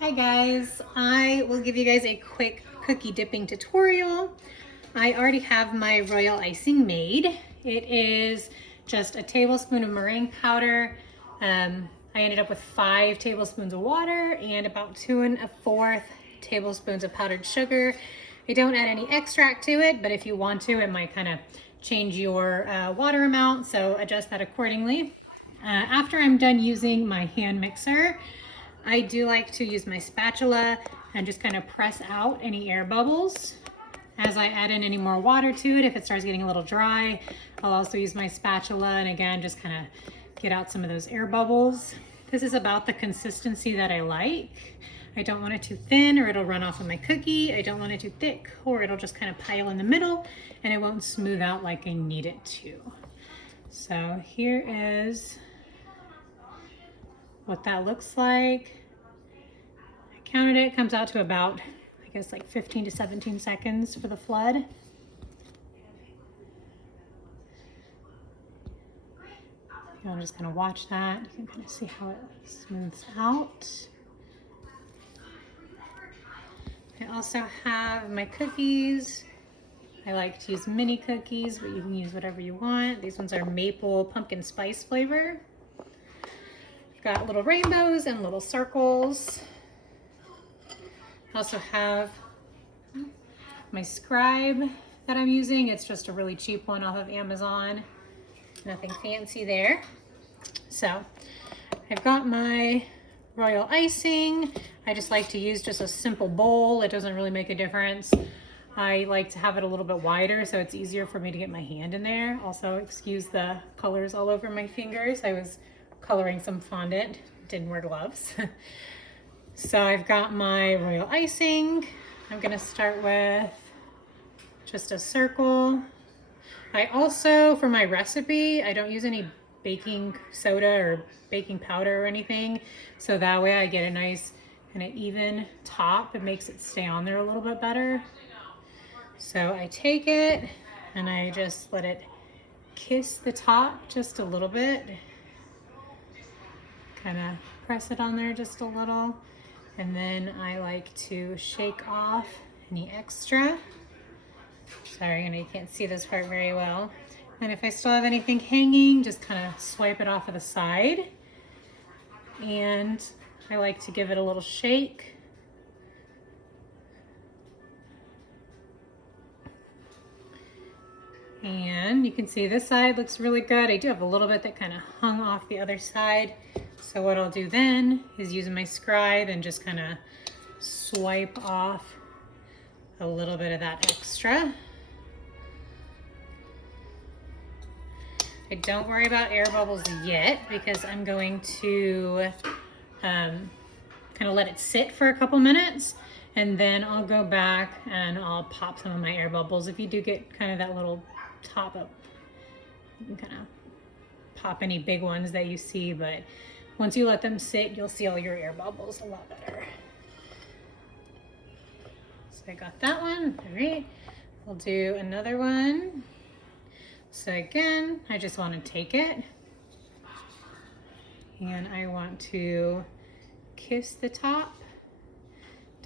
Hi guys, I will give you guys a quick cookie dipping tutorial. I already have my royal icing made. It is just a tablespoon of meringue powder. I ended up with 5 tablespoons of water and about 2 1/4 tablespoons of powdered sugar. I don't add any extract to it, but if you want to, it might kind of change your water amount, so adjust that accordingly. After I'm done using my hand mixer, I do like to use my spatula and just kind of press out any air bubbles. As I add in any more water to it, if it starts getting a little dry, I'll also use my spatula and again, just kind of get out some of those air bubbles. This is about the consistency that I like. I don't want it too thin or it'll run off of my cookie. I don't want it too thick or it'll just kind of pile in the middle and it won't smooth out like I need it to. So here is what that looks like. I counted it, comes out to about, I guess like 15 to 17 seconds for the flood. I'm just gonna watch that. You can kind of see how it smooths out. I also have my cookies. I like to use mini cookies, but you can use whatever you want. These ones are maple pumpkin spice flavor. Got little rainbows and little circles. I also have my scribe that I'm using. It's just a really cheap one off of Amazon. Nothing fancy there. So I've got my royal icing. I just like to use just a simple bowl. It doesn't really make a difference. I like to have it a little bit wider so it's easier for me to get my hand in there. Also, excuse the colors all over my fingers. I was coloring some fondant, didn't wear gloves. So I've got my royal icing. I'm gonna start with just a circle. I also, for my recipe, I don't use any baking soda or baking powder or anything. So that way I get a nice kind of even top. It makes it stay on there a little bit better. So I take it and I just let it kiss the top just a little bit. Kind of press it on there just a little. And then I like to shake off any extra. Sorry, you can't see this part very well. And if I still have anything hanging, just kind of swipe it off of the side. And I like to give it a little shake. And you can see this side looks really good. I do have a little bit that kind of hung off the other side. So what I'll do then is use my scribe and just kind of swipe off a little bit of that extra. I don't worry about air bubbles yet because I'm going to kind of let it sit for a couple minutes and then I'll go back and I'll pop some of my air bubbles. If you do get kind of that little top up, you can kind of pop any big ones that you see, but once you let them sit, you'll see all your air bubbles a lot better. So I got that one. All right, I'll do another one. So again, I just want to take it and I want to kiss the top.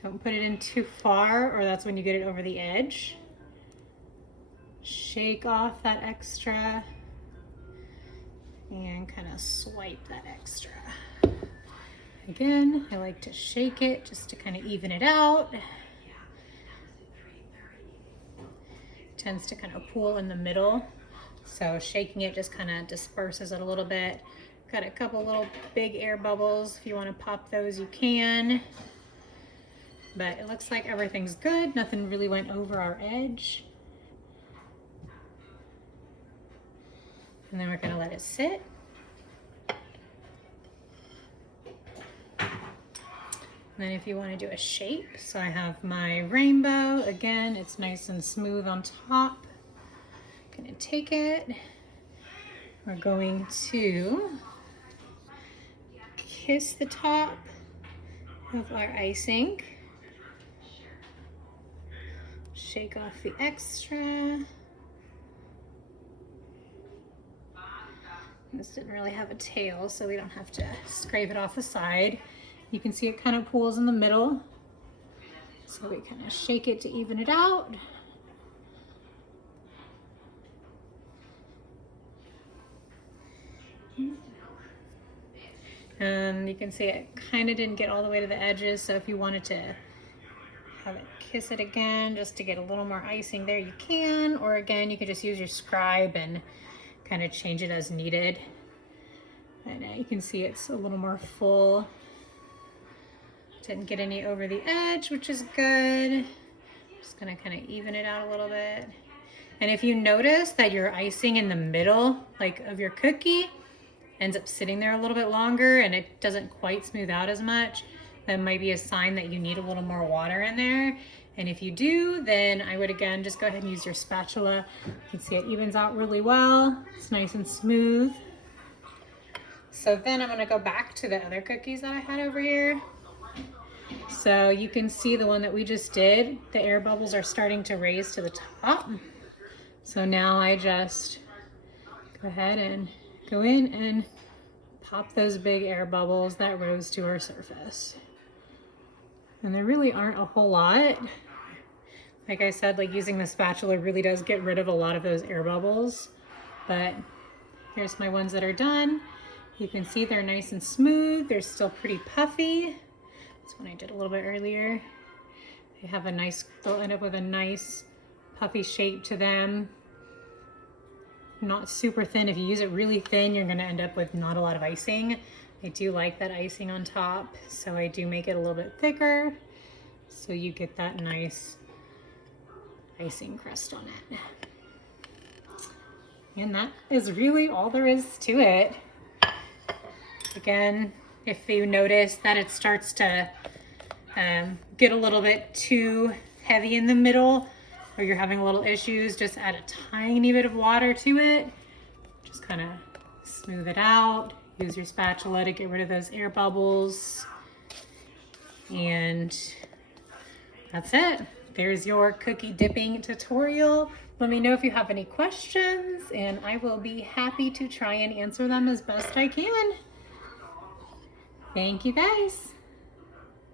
Don't put it in too far or that's when you get it over the edge. Shake off that extra and kind of swipe that extra. Again, I like to shake it just to kind of even it out. It tends to kind of pool in the middle. So shaking it just kind of disperses it a little bit. Got a couple little big air bubbles. If you want to pop those, you can. But it looks like everything's good. Nothing really went over our edge. And then we're going to let it sit. And then if you want to do a shape, so I have my rainbow. Again, it's nice and smooth on top. I'm going to take it. We're going to kiss the top of our icing. Shake off the extra. This didn't really have a tail, so we don't have to scrape it off the side. You can see it kind of pools in the middle. So we kind of shake it to even it out. And you can see it kind of didn't get all the way to the edges, so if you wanted to have it kiss it again just to get a little more icing there, you can, or again, you could just use your scribe and kind of change it as needed. And you can see it's a little more full. Didn't get any over the edge, which is good. Just gonna kind of even it out a little bit. And if you notice that your icing in the middle, like of your cookie, ends up sitting there a little bit longer and it doesn't quite smooth out as much, that might be a sign that you need a little more water in there. And if you do, then I would again just go ahead and use your spatula. You can see it evens out really well. It's nice and smooth. So then I'm gonna go back to the other cookies that I had over here. So you can see the one that we just did, the air bubbles are starting to raise to the top. So now I just go ahead and go in and pop those big air bubbles that rose to our surface. And there really aren't a whole lot. Like I said, like using the spatula really does get rid of a lot of those air bubbles. But here's my ones that are done. You can see they're nice and smooth. They're still pretty puffy. That's one I did a little bit earlier. They have a nice, they'll end up with a nice puffy shape to them. Not super thin. If you use it really thin, you're gonna end up with not a lot of icing. I do like that icing on top, so I do make it a little bit thicker, so you get that nice icing crust on it. And that is really all there is to it. Again, if you notice that it starts to get a little bit too heavy in the middle, or you're having a little issues, just add a tiny bit of water to it. Just kind of smooth it out. Use your spatula to get rid of those air bubbles. And that's it. There's your cookie dipping tutorial. Let me know if you have any questions, and I will be happy to try and answer them as best I can. Thank you guys.